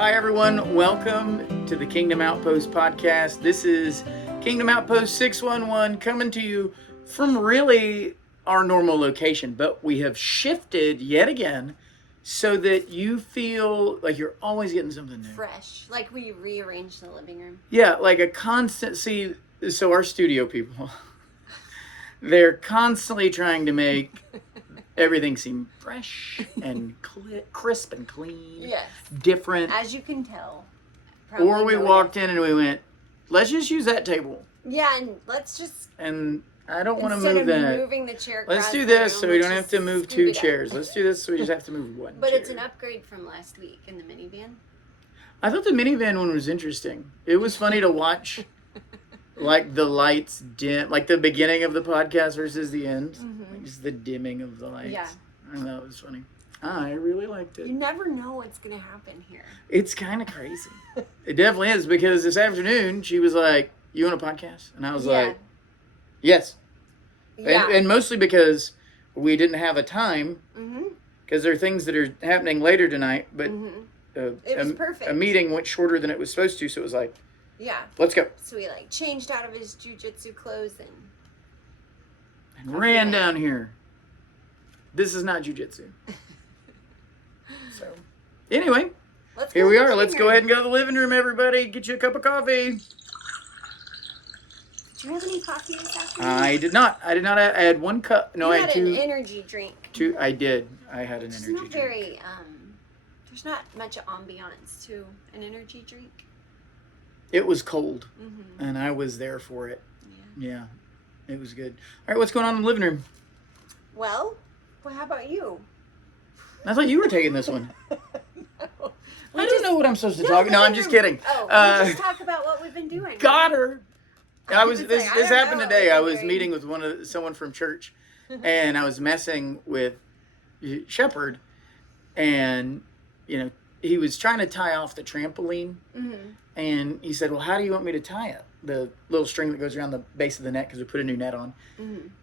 Hi, everyone. Welcome to the Kingdom Outpost podcast. This is Kingdom Outpost 611 coming to you from really our normal location, but we have shifted yet again so that you feel like you're always getting something new. Fresh. Like we rearranged the living room. Yeah, like a constant, so our studio people, they're constantly trying to make everything seem fresh and crisp and clean. Yes. Different. As you can tell. Or we walked in and we went, let's just use that table. Yeah, and let's just... And I don't want to move that. Instead of moving the chair across let's do this the so room, we don't have to move two chairs. Let's do this so we just have to move one But chair. it's an upgrade from last week in the minivan. I thought the minivan one was interesting. It was funny to watch, like the lights dim, like the beginning of the podcast versus the end. Mm-hmm. Like just the dimming of the lights. Yeah. I thought it was funny. I really liked it. You never know what's going to happen here. It's kind of crazy. It definitely is, because this afternoon she was like, you want a podcast? And I was like, yes. Yeah. And mostly because we didn't have a time, because there are things that are happening later tonight, but it was perfect. A meeting went shorter than it was supposed to, so it was like, yeah, let's go. So he changed out of his jujitsu clothes and ran down here. This is not jujitsu. So, anyway, here we are. Let's go ahead and go to the living room, everybody. Get you a cup of coffee. Did you have any coffee this afternoon? I did not. I had one cup. No, you I had two. An energy drink. Two. I did. I had an It's energy not drink. very. There's not much ambiance to an energy drink. It was cold, and I was there for it. Yeah, it was good. All right, what's going on in the living room? Well, how about you? I thought you were taking this one. No. I don't know what I'm supposed to talk. No, I'm just kidding. Oh, we just talk about what we've been doing. Got her. This happened today. I was doing. meeting with someone from church, and I was messing with Shepherd, and he was trying to tie off the trampoline, and he said, "Well, how do you want me to tie it? The little string that goes around the base of the net, because we put a new net on."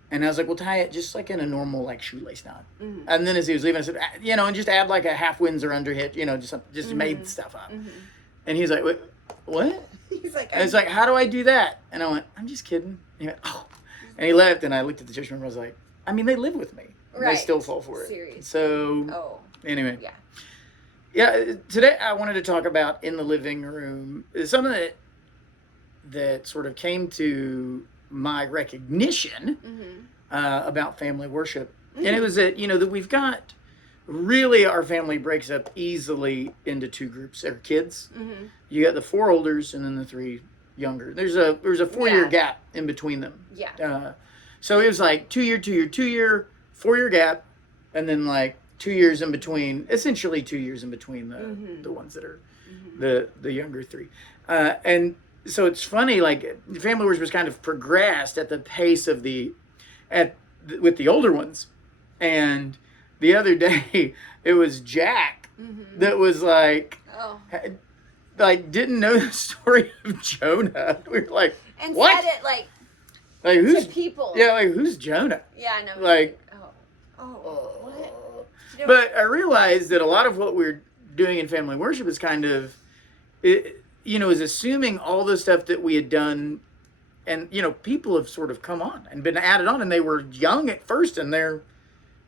And I was like, "Well, tie it just like in a normal shoelace knot." And then as he was leaving, I said, and just add like a half Windsor underhitch, just made stuff up. And he's like, "What?" He's like, and it's like, "How do I do that?" And I went, "I'm just kidding." And he went, "Oh." And he left, and I looked at the church member. I was like, I mean, they live with me. Right. They still fall for it. Seriously. So, anyway. Yeah. Yeah, today I wanted to talk about in the living room is something that sort of came to my recognition about family worship. And it was that, that we've got, really our family breaks up easily into two groups. They're kids. You got the 4 olders and then the 3 younger. There's a 4-year gap in between them. Yeah. So it was like 2-year, 2-year, 2-year, 4-year gap, and then 2 years in between, essentially 2 years in between the ones that are the younger 3. And so it's funny, family worship was kind of progressed at the pace of with the older ones. And the other day, it was Jack that was didn't know the story of Jonah. We were like, and what? said it who's to people. Yeah, who's Jonah? Yeah, I know. What? But I realized that a lot of what we're doing in family worship is kind of, is assuming all the stuff that we had done, and, people have sort of come on and been added on, and they were young at first, and they're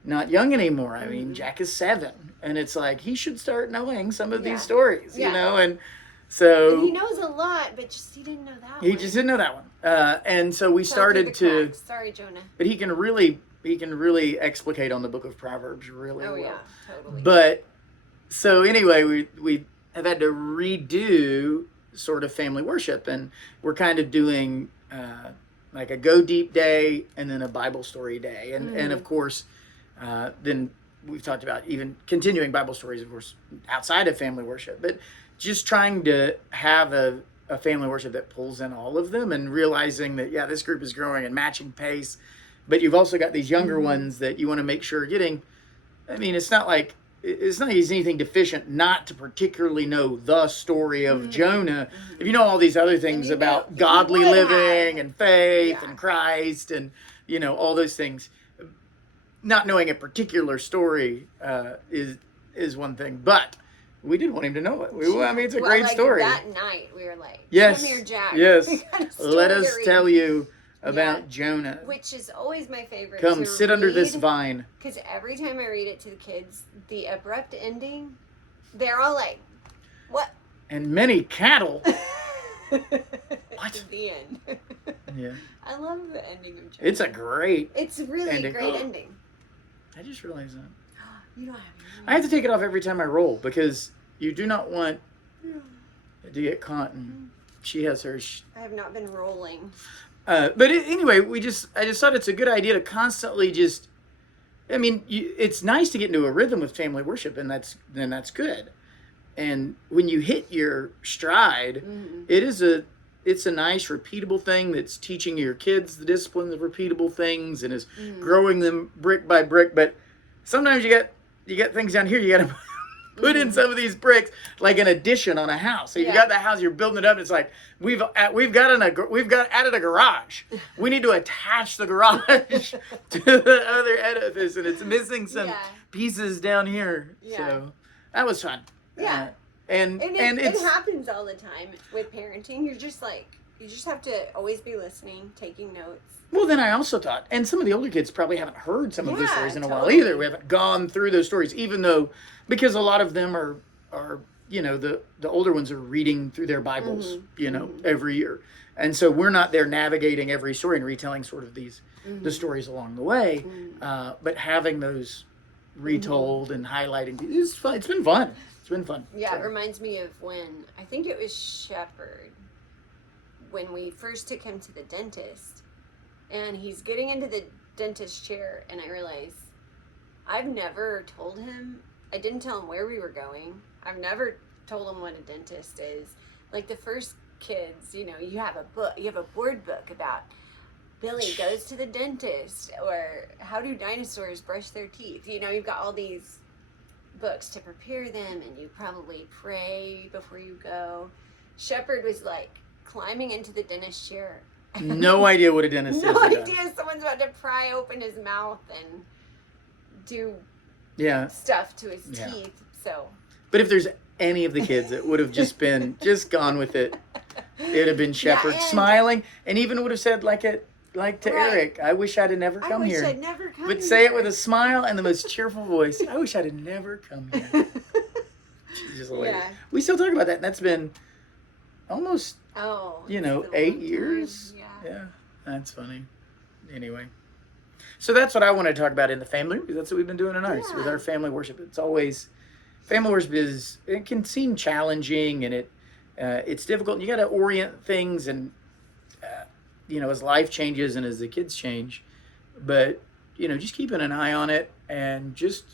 not young anymore. I mean, Jack is 7, and it's like, he should start knowing some of these stories, and so... And he knows a lot, but he didn't know that one. He just didn't know that one. And so we started to... Sorry, Jonah. But he can really explicate on the book of Proverbs really well. Oh, yeah, totally. But, so anyway, we have had to redo sort of family worship, and we're kind of doing a Go Deep Day and then a Bible Story Day. And of course, then we've talked about even continuing Bible stories, of course, outside of family worship. But just trying to have a family worship that pulls in all of them, and realizing that, this group is growing and matching pace. But you've also got these younger ones that you want to make sure are getting. I mean, it's not anything deficient not to particularly know the story of Jonah. If you know all these other things about godly living and faith and Christ and, all those things, not knowing a particular story is one thing. But We didn't want him to know it. I mean, it's a Well, great like, story. That night, we were like, Yes. "Come here, Jack." Yes. We got a story Let to us read. tell you about Jonah. Which is always my favorite. Come sit under this vine. Because every time I read it to the kids, the abrupt ending, they're all like, "What?" And many cattle. What? The end. Yeah. I love the ending of Jonah. It's a great. It's really ending. a great ending. I just realized that. You don't have. I have to take it off every time I roll because you do not want to get caught. And she has hers. I have not been rolling. Anyway, I just thought it's a good idea to constantly just. I mean, it's nice to get into a rhythm with family worship, and that's good. And when you hit your stride, it's a nice repeatable thing that's teaching your kids the discipline of repeatable things and is growing them brick by brick. But sometimes you get things down here you got to put in some of these bricks like an addition on a house. So you got the house, you're building it up. And it's like we've added a garage. We need to attach the garage to the other edifice, and it's missing some pieces down here. Yeah. So that was fun. Yeah. And it happens all the time with parenting. You just have to always be listening, taking notes. Well, then I also thought, and some of the older kids probably haven't heard some of those stories in a while either. We haven't gone through those stories, even though, because a lot of them are the older ones are reading through their Bibles, every year. And so we're not there navigating every story and retelling sort of the stories along the way. But having those retold and highlighting, it's fun. It's been fun. Yeah, it reminds me of when, I think it was Shepherd, when we first took him to the dentist, and he's getting into the dentist chair, and I realize I didn't tell him where we were going. I've never told him what a dentist is. Like the first kids, you have a board book about Billy goes to the dentist, or how do dinosaurs brush their teeth. You've got all these books to prepare them, and you probably pray before you go. Shepherd was like climbing into the dentist chair. No idea what a dentist is. No idea. Someone's about to pry open his mouth and do stuff to his teeth. So. But if there's any of the kids that would have just gone with it, it'd have been Shepherd smiling, and even would have said like to Eric, I wish I'd have never come here. I'd never come But say it with a smile and the most cheerful voice. I wish I'd have never come here. She's just hilarious. Yeah. We still talk about that, and that's been almost 8 years. Yeah, that's funny. Anyway, so that's what I want to talk about in the family, because that's what we've been doing in ours with our family worship. It's always family worship it can seem challenging, and it's difficult. And you got to orient things, and as life changes and as the kids change, but just keeping an eye on it and just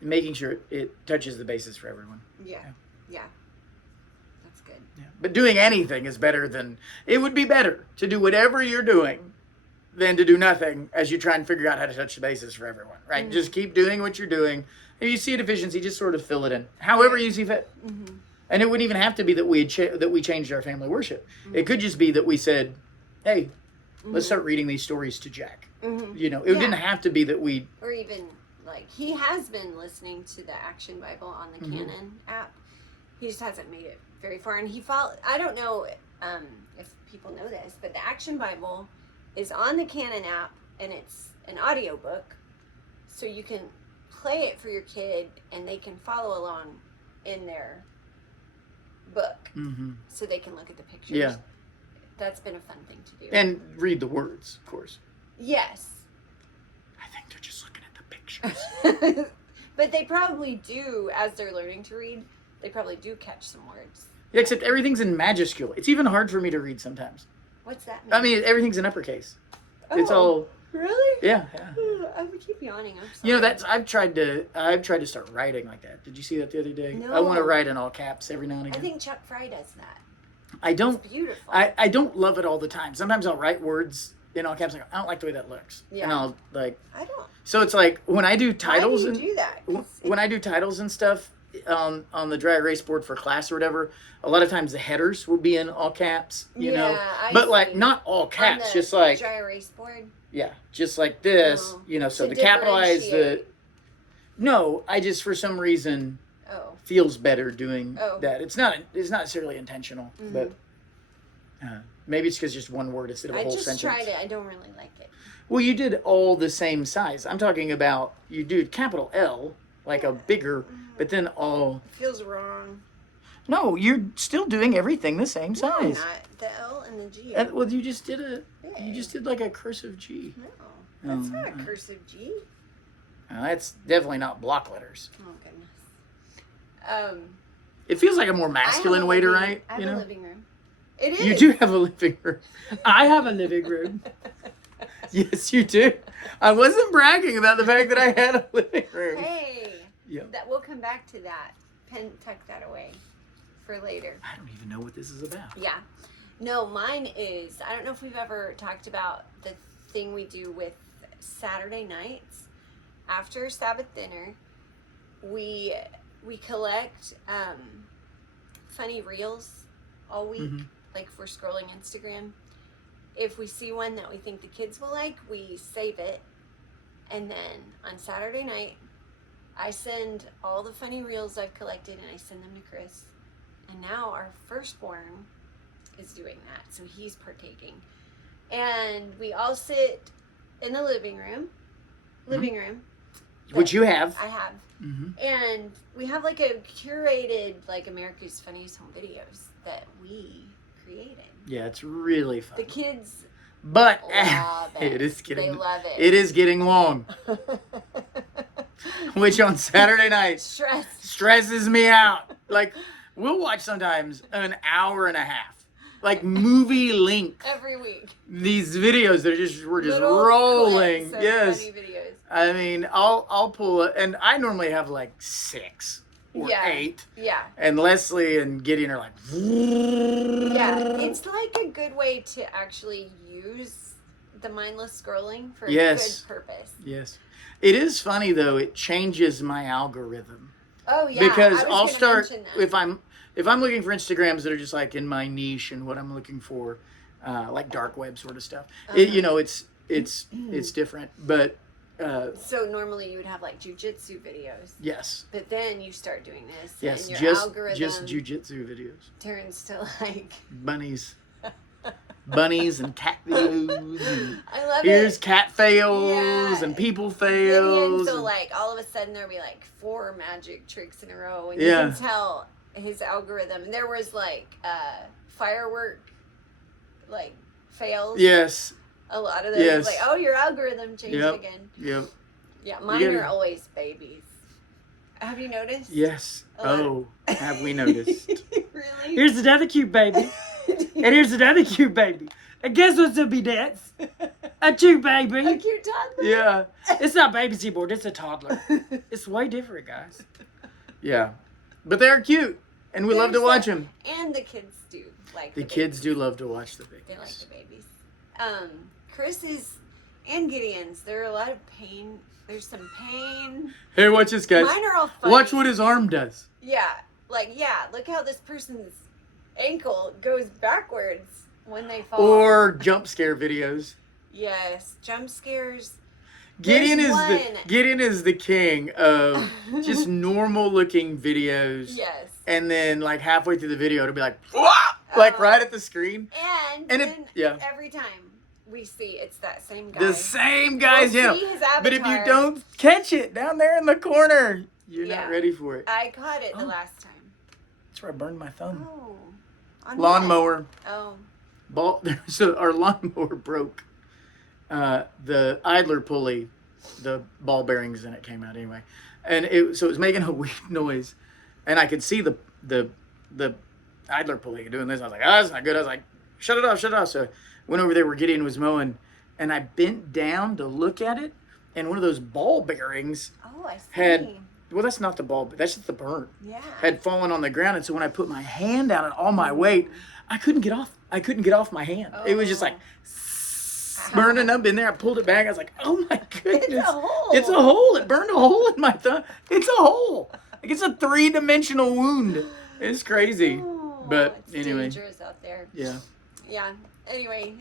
making sure it touches the basis for everyone. Yeah. That's good. Yeah. But doing anything is better than, it would be better to do whatever you're doing than to do nothing as you try and figure out how to touch the basis for everyone, right? Mm-hmm. Just keep doing what you're doing. If you see a deficiency, just sort of fill it in, however you see fit. Mm-hmm. And it wouldn't even have to be that we changed our family worship. Mm-hmm. It could just be that we said, hey, let's start reading these stories to Jack. Mm-hmm. It didn't have to be that we... Or even, he has been listening to the Action Bible on the Canon app. He just hasn't made it very far. And I don't know if people know this, but the Action Bible is on the Canon app, and it's an audiobook. So you can play it for your kid, and they can follow along in their book, so they can look at the pictures. Yeah, that's been a fun thing to do. And read the words, of course. Yes. I think they're just looking at the pictures. But they probably do, as they're learning to read, they probably do catch some words. Yeah, except everything's in majuscule. It's even hard for me to read sometimes. What's that mean? I mean, everything's in uppercase. Oh, it's all... Really? Yeah. I would keep yawning. I'm sorry. I've tried to start writing like that. Did you see that the other day? No. I want to write in all caps every now and again. I think Chuck Fry does that. I don't. It's beautiful. I don't love it all the time. Sometimes I'll write words in all caps. I don't like the way that looks. Yeah. And I'll I don't. So it's like when I do titles. Why do you do that? When I do titles and stuff on the dry erase board for class or whatever, a lot of times the headers will be in all caps. You know. But see. Not all caps. On the just like dry erase board. Yeah, just like this, so the capitalize the... No, I just, for some reason, feels better doing Oh. that. It's not necessarily intentional, but maybe it's because just one word instead of a whole sentence. I just tried it. I don't really like it. Well, you did all the same size. I'm talking about you do capital L, like a bigger, but then all. It feels wrong. No, you're still doing everything the same size. No, I'm not. The L and the G. Well, you just did you just did like a cursive G. No, that's not a cursive G. That's definitely not block letters. Oh goodness. It feels like a more masculine way to write. I have a living room. It is. You do have a living room. I have a living room. Yes, you do. I wasn't bragging about the fact that I had a living room. Hey. Yeah. That we'll come back to that. Tuck that away for later. I don't even know what this is about. Yeah. No, mine is, I don't know if we've ever talked about the thing we do with Saturday nights after Sabbath dinner. We collect funny reels all week, like if we're scrolling Instagram. If we see one that we think the kids will like, we save it. And then on Saturday night, I send all the funny reels I've collected and I send them to Chris. And now our firstborn is doing that, so he's partaking. And we all sit in the living room. Which you have. I have. And we have like a curated, like America's Funniest Home Videos that we created. Yeah, it's really fun. The kids but love it. It is getting, they love it. It is getting long. Which on Saturday night stresses me out. Like, we'll watch sometimes an hour and a half. Like movie length. Every week. These videos that we're just Little rolling. clips of Yes. funny videos. I mean, I'll pull it, and I normally have like 6 or 8. Yeah. And Leslie and Gideon are like. Yeah, it's like a good way to actually use the mindless scrolling for a good purpose. Yes. It is funny though. It changes my algorithm. Oh yeah. Because I'll start if I'm looking for Instagrams that are just like in my niche and what I'm looking for, like dark web sort of stuff. It's different, but. So normally you would have like jujitsu videos. Yes. But then you start doing this. Yes, and your just algorithm jujitsu videos. turns to like bunnies and cat videos. And I love here's it. cat fails and people fails. So like all of a sudden there'll be like 4 magic tricks in a row, and you can tell his algorithm. And there was like firework like fails. Yes. A lot of those. Yes. Like, oh, your algorithm changed again. Yep. Yeah, mine are always babies. Have you noticed? Yes. Have we noticed? Really? Here's another cute baby. And here's another cute baby. And guess what's to be next? A cute baby. A cute toddler? Yeah. It's not baby keyboard, it's a toddler. It's way different, guys. Yeah. But they're cute. And we love to watch them. And the kids do like the kids do love to watch the babies. They like the babies. Chris's and Gideon's, there are a lot of pain. There's some pain. Hey, watch this, guys. Mine are all funny. Watch what his arm does. Yeah. Like, look how this person's ankle goes backwards when they fall. Or jump scare videos. Yes, jump scares. Gideon is the king of just normal looking videos. Yes. And then like halfway through the video it'll be like like right at the screen. And every time we see it's that same guy. The same guy's we'll see his avatar. But if you don't catch it down there in the corner, you're not ready for it. I caught it the last time. That's where I burned my thumb. Oh. Lawnmower. Oh. So our lawnmower broke. The idler pulley, the ball bearings in it came out anyway, and it was making a weird noise, and I could see the idler pulley doing this. I was like, oh, that's not good. I was like, shut it off. So I went over there where Gideon was mowing, and I bent down to look at it, and one of those ball bearings well, that's not the ball, but that's just the burn. Yeah. Had fallen on the ground, and so when I put my hand out at all my weight, I couldn't get off my hand. It was just like burning up in there. I pulled it back. I was like, oh my goodness. It's a hole. It burned a hole in my thumb. It's a hole. Like it's a 3-dimensional wound. It's crazy. But it's anyway. dangerous out there. Yeah. Yeah. Anyway,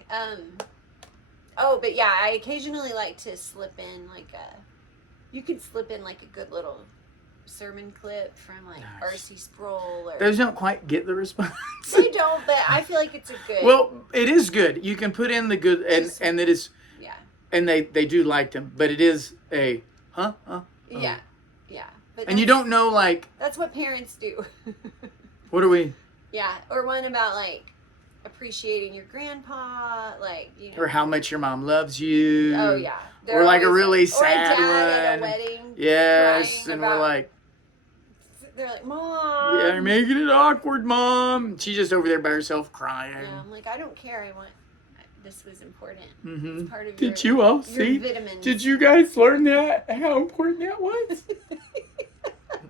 but yeah, I occasionally like to slip in you could slip in like a good little sermon clip from like Nice. R.C. Sproul. Or Those don't quite get the response. they don't, but I feel like it's a good. Well, it is good. You can put in the good, and it is, yeah, and they do like them, but it is a yeah, yeah. But and you don't know, like, that's what parents do. what are we? Yeah, or one about like appreciating your grandpa, like, you know, Or how much your mom loves you. oh yeah, Or like a really or sad a dad one. at a wedding. Yes, and about, we're like, they're like, Mom. yeah, you're making it awkward, Mom. She's just over there by herself crying. Yeah, I'm like, I don't care. I want. This was important. Mm-hmm. It's part of Did your, you all your see? vitamins. Did you guys learn that? How important that was?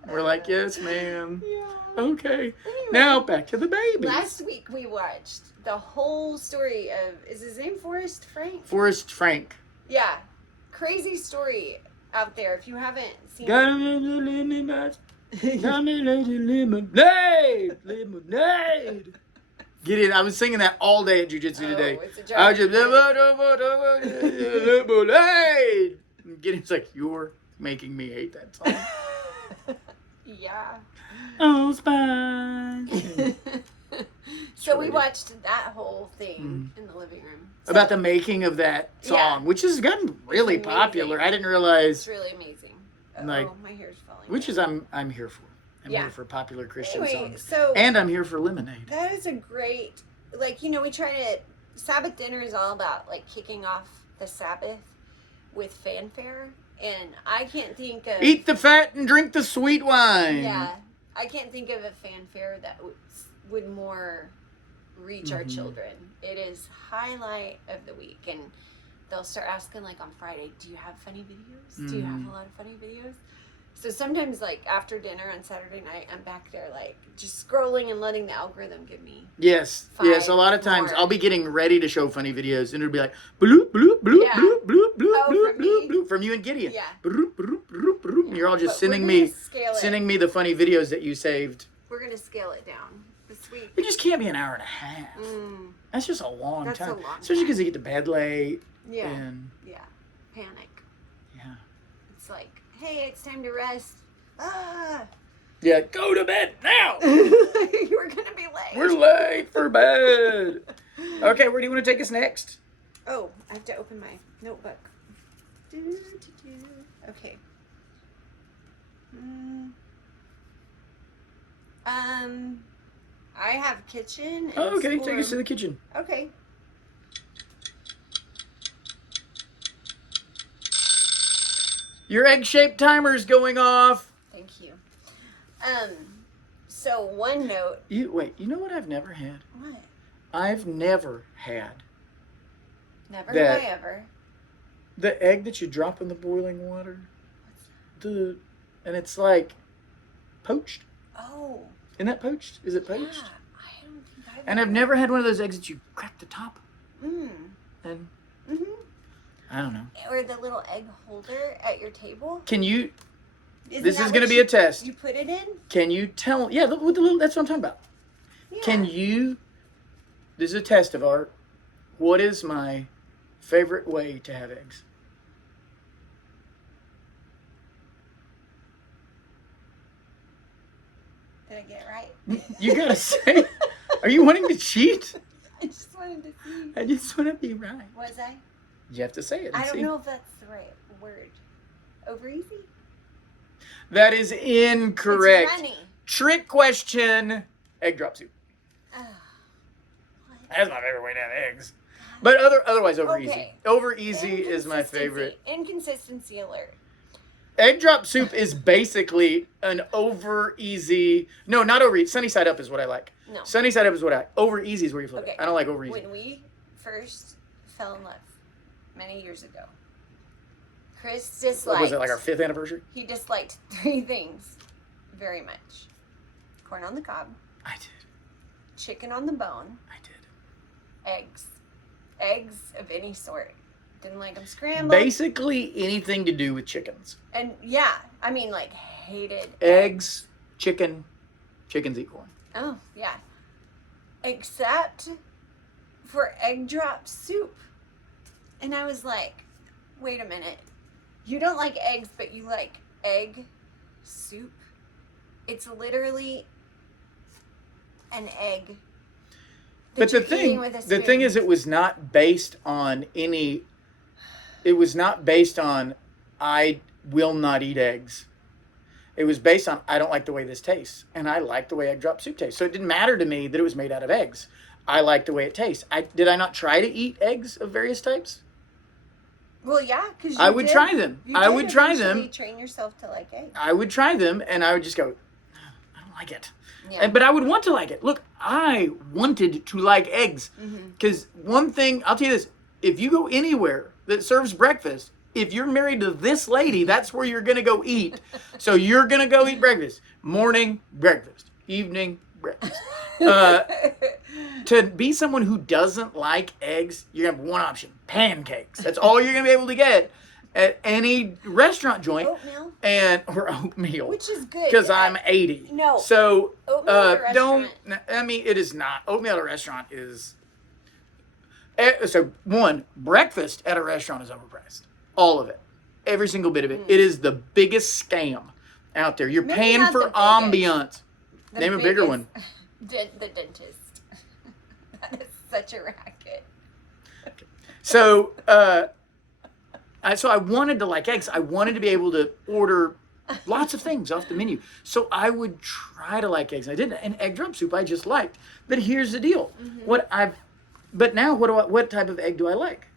We're like, yes, ma'am. Yeah. Okay. Anyway, Now back to the babies. last week we watched the whole story of, is his name Forrest Frank? Forrest Frank. Yeah. Crazy story out there. If you haven't seen Got a little lemonade. Got me a little lemonade. Lemonade. Get it? I was singing that all day at jiu-jitsu today. It's a I was just joke. lemonade. Get it? It's like, you're making me hate that song. Yeah. Oh, spice. So we watched that whole thing in the living room. So, About the making of that song, Yeah. which has gotten really It's amazing. popular. I didn't realize, it's really amazing. Like- Oh, my hair's falling. which is I'm here for. I'm Yeah. here for popular Christian Anyway, songs, so and I'm here for lemonade. that is a great, like, you know, we try to, Sabbath dinner is all about like kicking off the Sabbath with fanfare, and I can't think of Eat the fat and drink the sweet wine. Yeah, I can't think of a fanfare that would more reach our children. It is highlight of the week, and they'll start asking like on Friday, do you have funny videos? Do you have a lot of funny videos? So sometimes like after dinner on Saturday night, I'm back there like just scrolling and letting the algorithm give me. Yes. Yes. A lot of times more. I'll be getting ready to show funny videos, and it'll be like bloop bloop bloop Yeah. bloop bloop bloop Oh, bloop from bloop me? bloop from you and Gideon. Yeah. Bloop, bloop, bloop, bloop. And you're all just But we're sending gonna me scale it. the funny videos that you saved. We're gonna scale it down this week. It just can't be an hour and a half. That's just a long That's time. a long Especially time. because you get to bed late. Yeah. And Yeah. Panic. yeah. It's like, hey, it's time to rest. Ah. Yeah. Go to bed now. You're gonna be late. We're late for bed. Okay. Where do you want to take us next? Oh, I have to open my notebook. Okay. I have kitchen. And Oh, okay. Take us to schoolroom. the kitchen. Okay. Your egg-shaped timer's going off. Thank you. So one note. You know what I've never had? What? I've never had Never That- have I ever. the egg that you drop in the boiling water. And it's like poached. Oh. Isn't that poached? Is it Yeah. poached? I don't think I've. And I've never had one of those eggs that you crack the top Mm. and Mhm. I don't know. Or the little egg holder at your table. Can you? Isn't This that is going to what be a test. You put it in. Can you tell? Yeah, with the little. That's what I'm talking about. Yeah. Can you? This is a test of art. What is my favorite way to have eggs? Did I get it right? You gotta say. Are you wanting to cheat? I just wanted to see. I just want to be right. Was I? You have to say it. And I don't see. know if that's the right word. Over easy? That is incorrect. It's runny. Trick question. Egg drop soup. Oh, That's my favorite way to have eggs. But otherwise over easy. Okay. Over easy is my favorite. Inconsistency alert. Egg drop soup is basically an over easy. No, not over easy. Sunny side up is what I like. No. Sunny side up is what I like. Over easy is where you flip Okay. it. I don't like over easy. When we first fell in love many years ago, Chris disliked. What was it, like our 5th anniversary? He disliked 3 things very much: corn on the cob, I did. chicken on the bone, I did. eggs of any sort. Didn't like them scrambled. Basically anything to do with chickens. And yeah, I mean, like, hated Eggs, chicken, chickens eat corn. Oh, yeah. Except for egg drop soup. And I was like, wait a minute. You don't like eggs, but you like egg soup? It's literally an egg. But the thing is, it was not based on any. It was not based on I will not eat eggs. It was based on I don't like the way this tastes, and I like the way egg drop soup tastes. So it didn't matter to me that it was made out of eggs. I like the way it tastes. Did I not try to eat eggs of various types? Well, yeah, because I would try them. I would try them. Train yourself to like eggs. I would try them, and I would just go, "No, I don't like it." Yeah. But I would want to like it. Look, I wanted to like eggs. Because one thing, I'll tell you this. If you go anywhere that serves breakfast, if you're married to this lady, that's where you're going to go eat. So you're going to go eat breakfast. Morning, breakfast. Evening, breakfast. To be someone who doesn't like eggs, you're going to have one option. Pancakes. That's all you're going to be able to get at any restaurant joint. Oatmeal. Or oatmeal. Which is good. Because I'm 80. No. So, oatmeal at a restaurant. it is not. Oatmeal at a restaurant is... So, one, breakfast at a restaurant is overpriced. All of it. Every single bit of it. It is the biggest scam out there. You're paying for ambiance. Name a bigger one. The dentist. That is such a racket. Okay. So, so I wanted to like eggs. I wanted to be able to order lots of things off the menu. So I would try to like eggs. I didn't. And egg drop soup I just liked. But here's the deal. But now what type of egg do I like?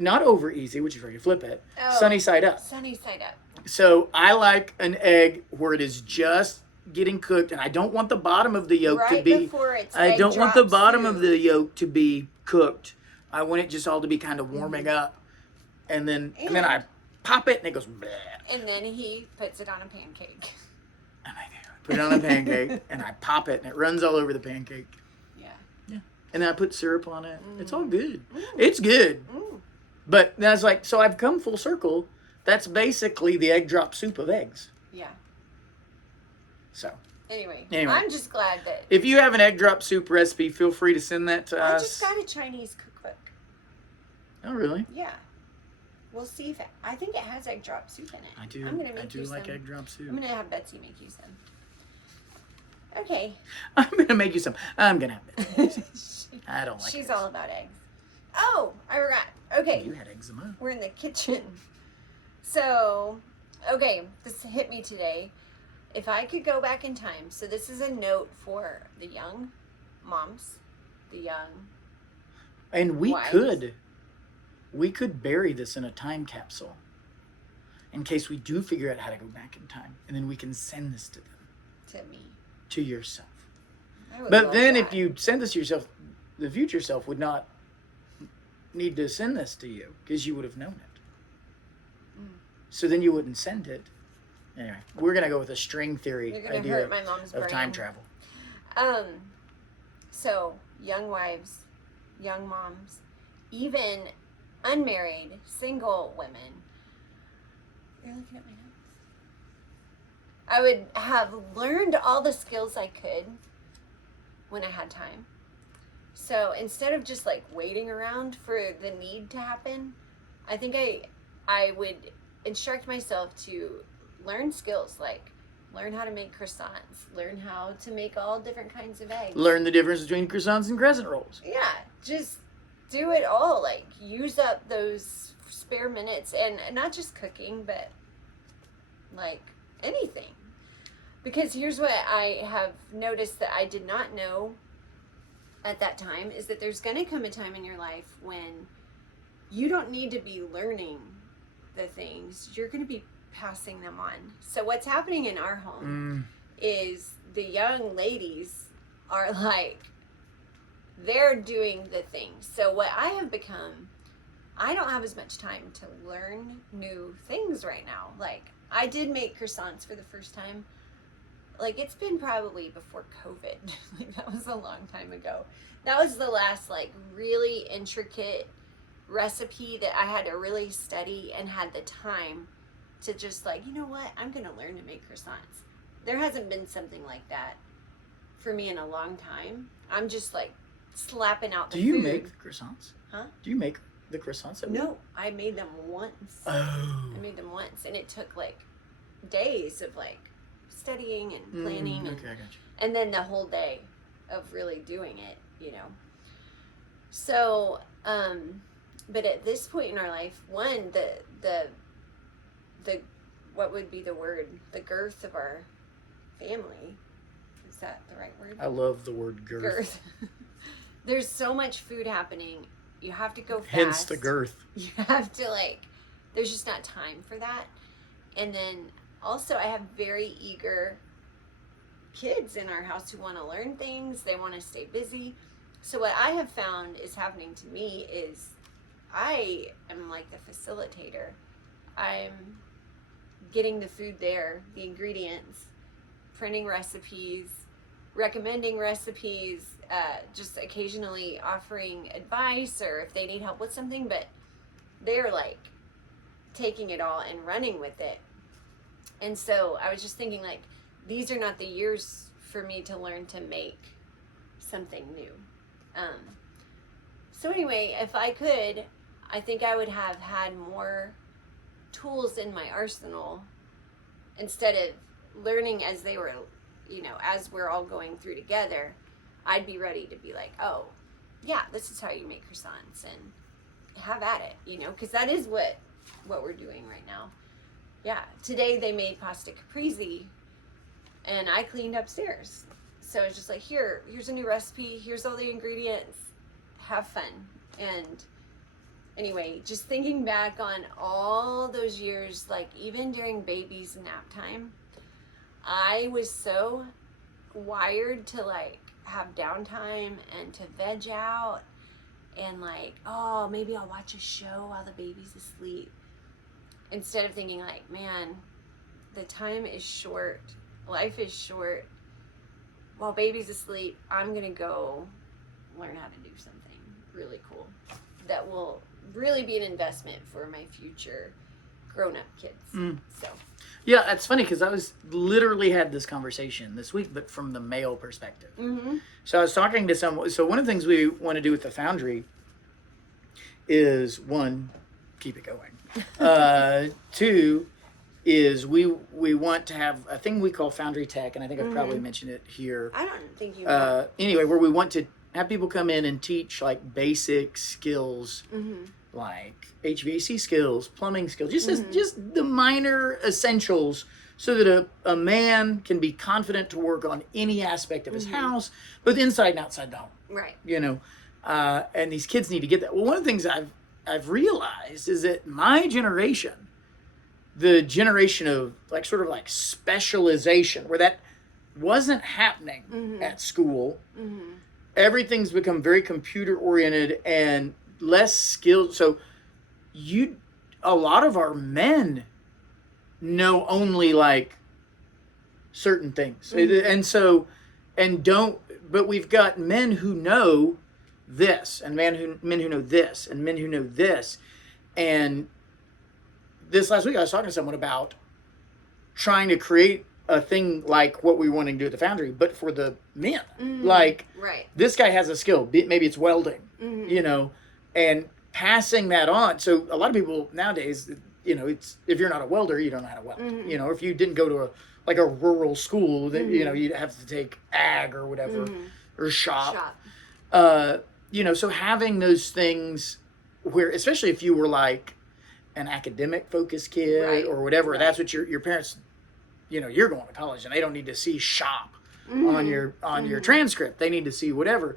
Not over easy, which is where you flip it. Sunny side up. Sunny side up. So I like an egg where it is just getting cooked, and I don't want the bottom of the yolk to be. I don't want the bottom of the yolk to be cooked. I want it just all to be kind of warming up, and then I pop it, and it goes. Bleh. And then he puts it on a pancake. And I put it on a pancake, and I pop it, and it runs all over the pancake. Yeah. And then I put syrup on it. It's all good. It's good. But that's like, so I've come full circle. That's basically the egg drop soup of eggs. Yeah. So. Anyway, I'm just glad that... If you have an egg drop soup recipe, feel free to send that to us. I just got a Chinese cookbook. Oh, really? Yeah. We'll see if I think it has egg drop soup in it. I do. I'm gonna make you like some. egg drop soup. I'm going to have Betsy make you some. Okay. I'm going to make you some. I'm going to have Betsy. I don't like She's eggs. all about eggs. Oh, I forgot. Okay. You had eczema. We're in the kitchen. So, okay, this hit me today. If I could go back in time, so this is a note for the young moms, the young And we wives. could bury this in a time capsule in case we do figure out how to go back in time. And then we can send this to them. To me. To yourself. I would But love then that. if you send this to yourself, the future self would not need to send this to you because you would have known it. So then you wouldn't send it. Anyway, we're going to go with a string theory idea hurt my mom's of brain. time travel. So, young wives, young moms, even unmarried, single women. You're looking at my notes. I would have learned all the skills I could when I had time. So instead of just like waiting around for the need to happen, I think I would instruct myself to learn skills like learn how to make croissants, learn how to make all different kinds of eggs. Learn the difference between croissants and crescent rolls. Yeah, just do it all. Like use up those spare minutes and not just cooking, but like anything. Because here's what I have noticed that I did not know at that time is that there's going to come a time in your life when you don't need to be learning the things. You're going to be passing them on. So what's happening in our home is the young ladies are like, they're doing the things. So what I have become, I don't have as much time to learn new things right now. Like I did make croissants for the first time. Like it's been probably before COVID. Like that was a long time ago. That was the last like really intricate recipe that I had to really study and had the time to just like, you know what? I'm going to learn to make croissants. There hasn't been something like that for me in a long time. I'm just like slapping out the food. Do you make the croissants? Huh? Do you make the croissants? No, I made them once. Oh. I made them once and it took like days of like studying and planning. Okay, I got you. And then the whole day of really doing it, you know. So, but at this point in our life, one, the what would be the word? The girth of our family. Is that the right word? I love the word girth. Girth. There's so much food happening. You have to go fast. Hence the girth. You have to there's just not time for that. And then also I have very eager kids in our house who want to learn things. They want to stay busy. So what I have found is happening to me is I am like the facilitator. I'm getting the food there, the ingredients, printing recipes, recommending recipes, just occasionally offering advice or if they need help with something, but they're like taking it all and running with it. And so I was just thinking these are not the years for me to learn to make something new. So anyway, if I could, I think I would have had more tools in my arsenal instead of learning as they were, as we're all going through together. I'd be ready to be like, oh, yeah, this is how you make croissants and have at it, because that is what we're doing right now. Yeah, today they made pasta caprese and I cleaned upstairs. So it's just like, here's a new recipe, here's all the ingredients, have fun. And anyway, just thinking back on all those years, even during baby's nap time, I was so wired to have downtime and to veg out and oh, maybe I'll watch a show while the baby's asleep. Instead of thinking man, the time is short, life is short. While baby's asleep, I'm gonna go learn how to do something really cool that will really be an investment for my future grown-up kids. So yeah, that's funny because I literally had this conversation this week, but from the male perspective. So I was talking to someone. So one of the things we want to do with the Foundry is, one, keep it going. Two is we want to have a thing we call Foundry Tech, and I think I've probably mentioned it here. I don't think you anyway, where we want to have people come in and teach basic skills, like HVAC skills, plumbing skills, just the minor essentials, so that a man can be confident to work on any aspect of his house, both inside and outside the home. Right. And these kids need to get that. Well, one of the things I've realized is that my generation, the generation of specialization, where that wasn't happening at school, everything's become very computer oriented and less skilled. So a lot of our men know only certain things. But we've got men who know this, and men who know this, and men who know this. And this last week I was talking to someone about trying to create a thing like what we were wanting to do at the Foundry, but for the men. Right. This guy has a skill, maybe it's welding, and passing that on. So a lot of people nowadays, it's, if you're not a welder, you don't know how to weld. If you didn't go to a rural school, that you'd have to take ag or whatever, or shop. So having those things where, especially if you were an academic focused kid or whatever, that's what your parents, you're going to college and they don't need to see shop on your transcript. They need to see whatever.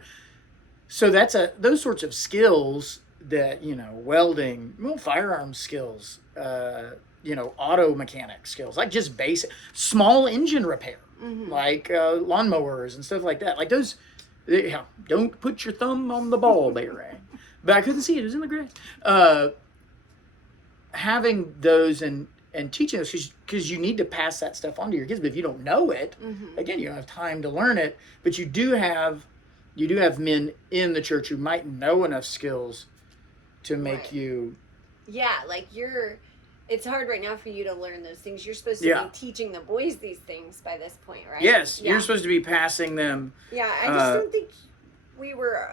So that's those sorts of skills that, welding, firearm skills, auto mechanic skills, just basic small engine repair, lawnmowers and stuff like that. Those, don't put your thumb on the ball bearing. But I couldn't see it. It was in the grass. Having those and teaching those, because you need to pass that stuff on to your kids. But if you don't know it, again, you don't have time to learn it. But you do have men in the church who might know enough skills to make you. Yeah, it's hard right now for you to learn those things. You're supposed to be teaching the boys these things by this point, right? Yes, you're supposed to be passing them. Yeah, I just don't think we were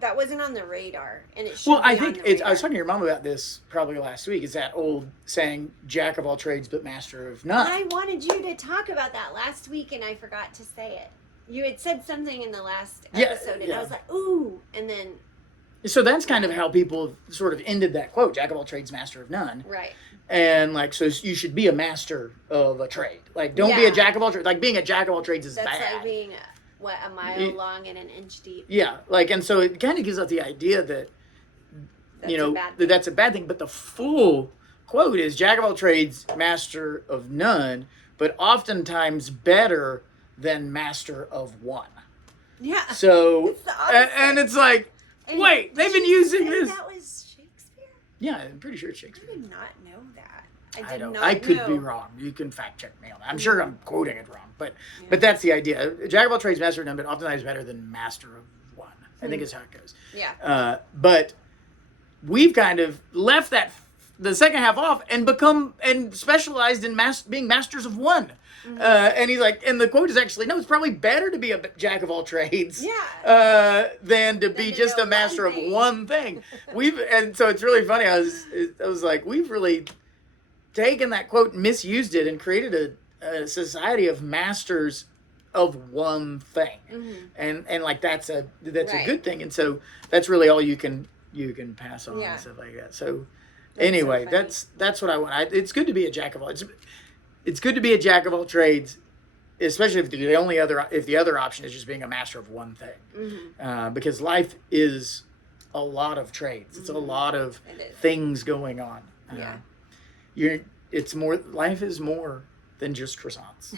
that wasn't on the radar, and it should Well, be I on think the radar. I was talking to your mom about this probably last week. Is that old saying, "Jack of all trades, but master of none"? I wanted you to talk about that last week, and I forgot to say it. You had said something in the last episode, and I was like, ooh, and then... So that's kind of how people sort of ended that quote, "Jack of all trades, master of none." Right. And like, so you should be a master of a trade. Like, don't be a jack of all trades. Like, being a jack of all trades is That's bad. That's like being, a mile long and an inch deep. Yeah, like, and so it kind of gives out the idea that, that's a bad thing. But the full quote is, "Jack of all trades, master of none, but oftentimes better than master of one." Yeah. So, it's the opposite. And it's like, wait, they've been using this. That was Shakespeare? Yeah, I'm pretty sure it's Shakespeare. I did not know that. I could be wrong. You can fact check me on that. I'm sure I'm quoting it wrong, but that's the idea. Jack of all trades, master of none, but oftentimes better than master of one. I think is how it goes. Yeah. But we've kind of left the second half off and specialized in being masters of one. Mm-hmm. And he's like, and the quote is actually, no, it's probably better to be a jack of all trades, than to be just a master of one thing. And so it's really funny. I was like, we've really taken that quote, misused it, and created a society of masters of one thing. Mm-hmm. And like that's a good thing. And so that's really all you can pass on and stuff like that. So anyway, that's what I want. It's good to be a jack of all. It's good to be a jack of all trades, especially if the other option is just being a master of one thing. Mm-hmm. Because life is a lot of trades. It's a lot of things going on. Life is more than just croissants,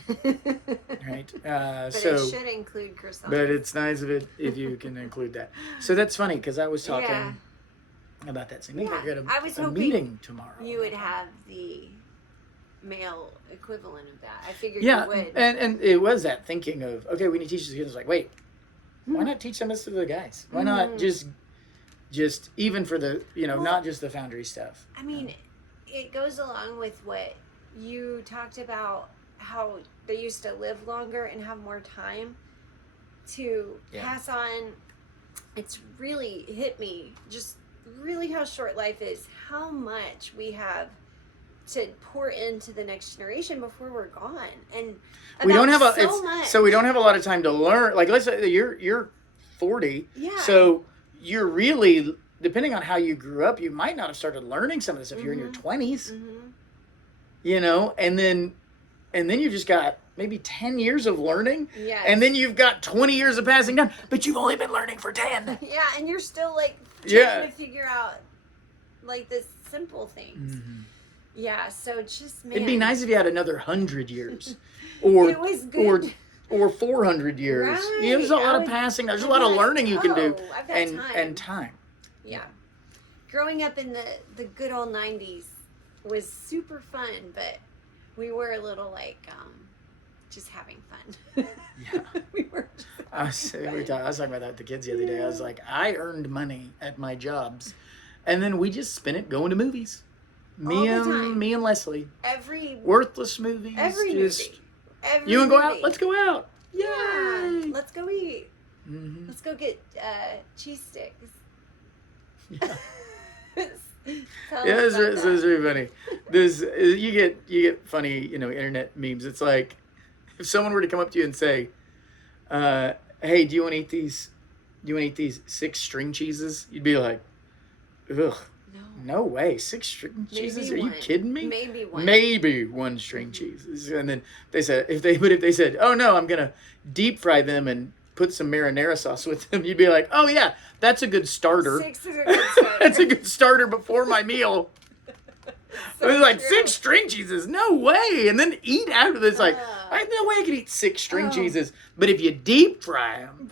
right? But it should include croissants. But it's nice of it if you can include that. So that's funny because I was talking about that same thing. I was hoping meeting tomorrow. You would have the male equivalent of that. I figured you would. And it was that thinking of, okay, we need to teach the kids. Like, wait, why not teach them this to the guys? Why not just even for the not just the foundry stuff. I mean, it goes along with what you talked about, how they used to live longer and have more time to pass on. It's really hit me just really how short life is, how much we have to pour into the next generation before we're gone, and we don't have much. So we don't have a lot of time to learn. Like, let's say you're 40, so you're really, depending on how you grew up, you might not have started learning some of this if you're in your 20s. And then you just got maybe 10 years of learning, and then you've got 20 years of passing down, but you've only been learning for 10. And you're still like trying to figure out like the simple things. So just, man, it'd be nice if you had another 100 years, or it was good. or 400 years. Right. There's a lot of passing. There's a lot of learning you can do, I've got and time. Yeah, growing up in the good old 90s was super fun, but we were a little like just having fun. We were. I was talking about that with the kids the other day. I was like, I earned money at my jobs, and then we just spent it going to movies. Me and Leslie. Every worthless movies. Every movie. Every you and go movie. out. Let's go out. Yeah. Let's go eat. Mm-hmm. Let's go get cheese sticks. Yeah. It's really funny. You get funny, internet memes. It's like if someone were to come up to you and say, "Hey, do you want to eat these? Do you want to eat these 6 string cheeses?" You'd be like, "Ugh, no way, 6 string cheeses? Are you kidding me? Maybe one string cheese." And then they said, if they said, "Oh no, I'm gonna deep fry them and put some marinara sauce with them," you'd be like, "Oh yeah, that's a good starter. 6 is a good starter. That's a good starter before my meal." So it was like, 6 string cheeses, no way. And then eat out of this, like, I have no way I could eat 6 string cheeses. But if you deep fry them,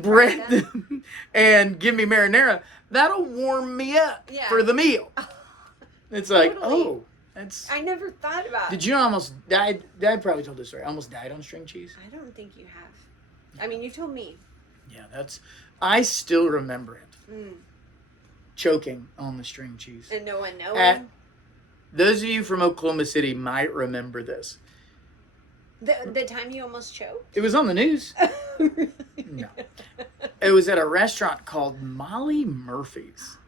bread them and give me marinara, that'll warm me up for the meal. It's like, that's. I never thought about it. Did you almost die? Dad probably told this story. I almost died on string cheese. I don't think you have. I mean, you told me. Yeah, I still remember it. Choking on the string cheese. And no one knowing? Those of you from Oklahoma City might remember this. The time you almost choked? It was on the news. No. It was at a restaurant called Molly Murphy's.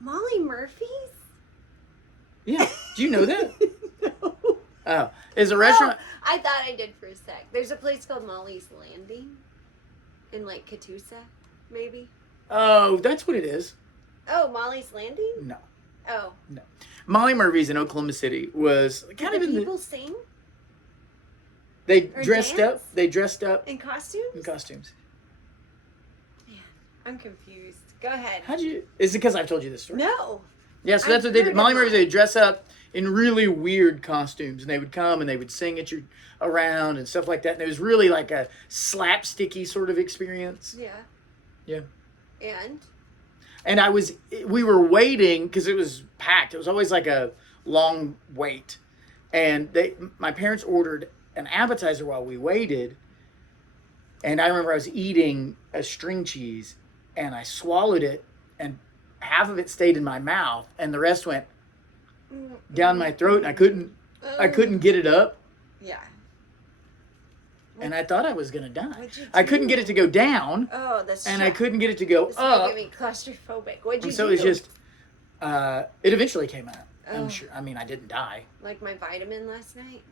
Molly Murphy's? Yeah. Do you know that? No. Oh. It's a restaurant. Oh, I thought I did for a sec. There's a place called Molly's Landing in like Catoosa, maybe. Oh, that's what it is. Oh, Molly's Landing? No. Oh. No. Molly Murphy's in Oklahoma City was kind of in people sing? They Or dressed dance? up. They dressed up In costumes? in costumes. Yeah, I'm confused. Go ahead. How'd you? Is it because I've told you this story? No. Yeah, so I've that's what they heard did. of Molly Murphy's, that. they dress up in really weird costumes, and they would come and they would sing at you around and stuff like that. And it was really like a slapsticky sort of experience. Yeah. Yeah. And We were waiting because it was packed. It was always like a long wait. And my parents ordered an appetizer while we waited. And I remember I was eating a string cheese and I swallowed it and half of it stayed in my mouth and the rest went down my throat and I couldn't get it up. Yeah. And I thought I was going to die. What'd you I couldn't do? get it to go down. Oh, that's And I couldn't get it to go This up. making me claustrophobic. What'd you And so do? it was just, it eventually came out. Oh. I'm sure. I mean, I didn't die. Like my vitamin last night.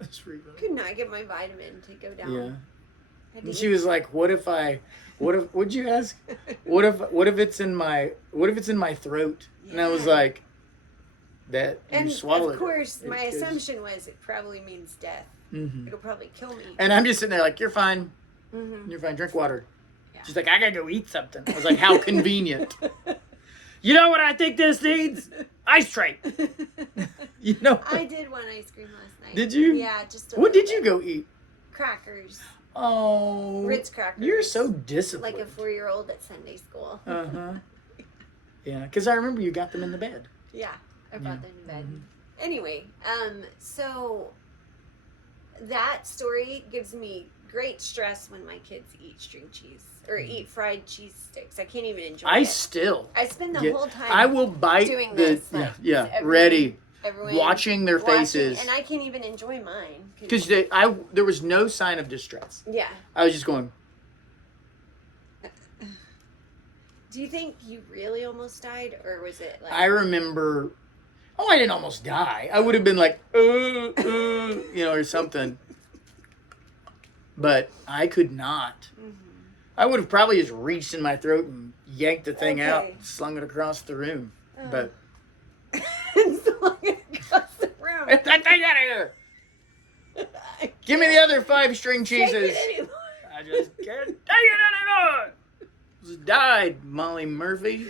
That's pretty funny. Could not get my vitamin to go down. Yeah. Had to And eat- she was like, what'd you ask? What if it's in my throat? And I was Yeah. like, that you And swallowed of course, it. my It goes- assumption was it probably means death. Mhm. It'll probably kill me. And I'm just sitting there like, you're fine. Mm-hmm. You're fine. Drink water. Yeah. She's like, I gotta go eat something. I was like, how convenient. You know what I think this needs? Ice tray. You know? I did want ice cream last night. Did you? Yeah, just a What little did you bit. go eat? Crackers. Oh. Ritz crackers. You're so disciplined. Like a 4-year-old at Sunday school. Uh-huh. Yeah, because I remember you got them in the bed. Yeah, I brought them to bed. Mhm. Anyway, so that story gives me great stress when my kids eat string cheese or eat fried cheese sticks. I can't even enjoy I it. still I spend the get- whole time I will bite doing the this, like, everyone- ready, everyone watching their faces and I can't even enjoy mine. because there was no sign of distress. Yeah. I was just going. Do you think you really almost died, or was it like? I remember. Oh, I didn't almost die. I would have been like, or something. But I could not. Mhm. I would have probably just reached in my throat and yanked the thing out, Okay. and slung it across the room. Oh. But Slung it across the room. get that thing out of here! I Give me the other 5 string can't take cheeses. it anymore. I just can't take it anymore. Just died, Molly Murphy.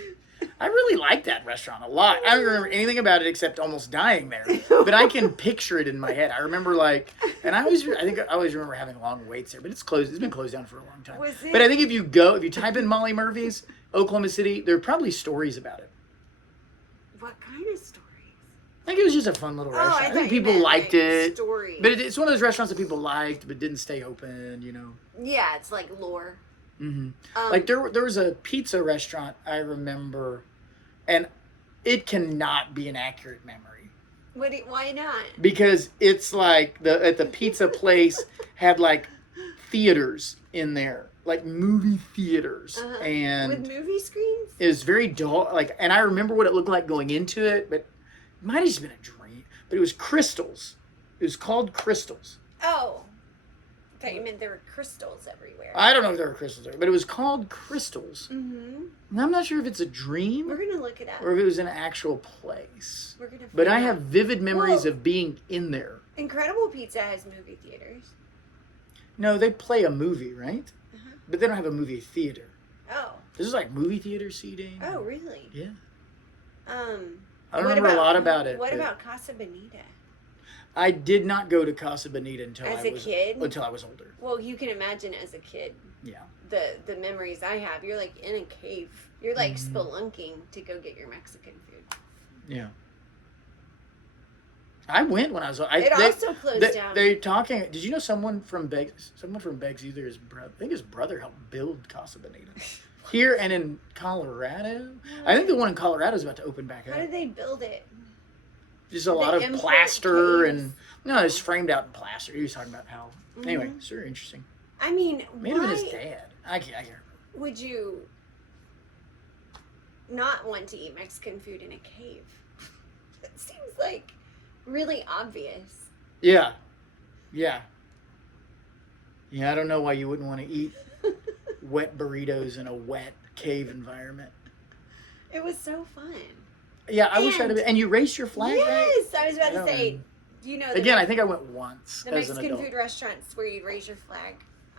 I really like that restaurant a lot. I don't remember anything about it except almost dying there. But I can picture it in my head. I remember I always remember having long waits there. But it's closed. It's been closed down for a long time. Was it- But I think if you type in Molly Murphy's, Oklahoma City, there are probably stories about it. What kind of stories? I think it was just a fun little restaurant. I thought think you people meant, liked like, it. Stories. But it's one of those restaurants that people liked but didn't stay open, you know. Yeah, it's like lore. Mm-hmm. Um, Like there was a pizza restaurant I remember, and it cannot be an accurate memory why not? because it's like at the pizza place had like theaters in there, like movie theaters, With and movie screens? it was very dull. Like, and I remember what it looked like going into it, but it might have just been a dream. But it was Crystals. It was called Crystals. Oh. I thought you meant there were crystals everywhere. I don't know if there were crystals there, but it was called Crystals. Mm-hmm. And I'm not sure if it's a dream We're gonna look it up. or if it was an actual place. We're gonna. But find I out. have vivid memories Well- of being in there. Incredible Pizza has movie theaters. No, they play a movie, right? Uh-huh. But they don't have a movie theater. Oh. This is like movie theater seating. Oh, really? Yeah. I I don't remember a lot about it. What but about Casa Bonita? I did not go to Casa Bonita until As I a was kid? until I was older. Well, you can imagine as a kid Yeah. the memories I have. You're like in a cave. You're like Mhm. spelunking to go get your Mexican food. Yeah. I went when I was. Also closed down. They're talking. Did you know someone from Beggs? Someone from Beggs, either his brother. I think his brother helped build Casa Bonita here and in Colorado. I think the one in Colorado is about to open back How up. did they build it? Just a Did lot they of import plaster caves? and no, it's framed out in plaster. He was talking about how. Anyway, Mhm. it's very interesting. I mean, Maybe why his dad. I can't. would you not want to eat Mexican food in a cave? It seems like really obvious. Yeah. Yeah. Yeah, I don't know why you wouldn't want to eat wet burritos in a wet cave environment. It was so fun. Yeah, I wish I'd have been. And you raised your flag, right? Yes, I was about to I say, don't- you know, Again, I think I went once the as an Mexican adult. food restaurants where you'd raise your flag.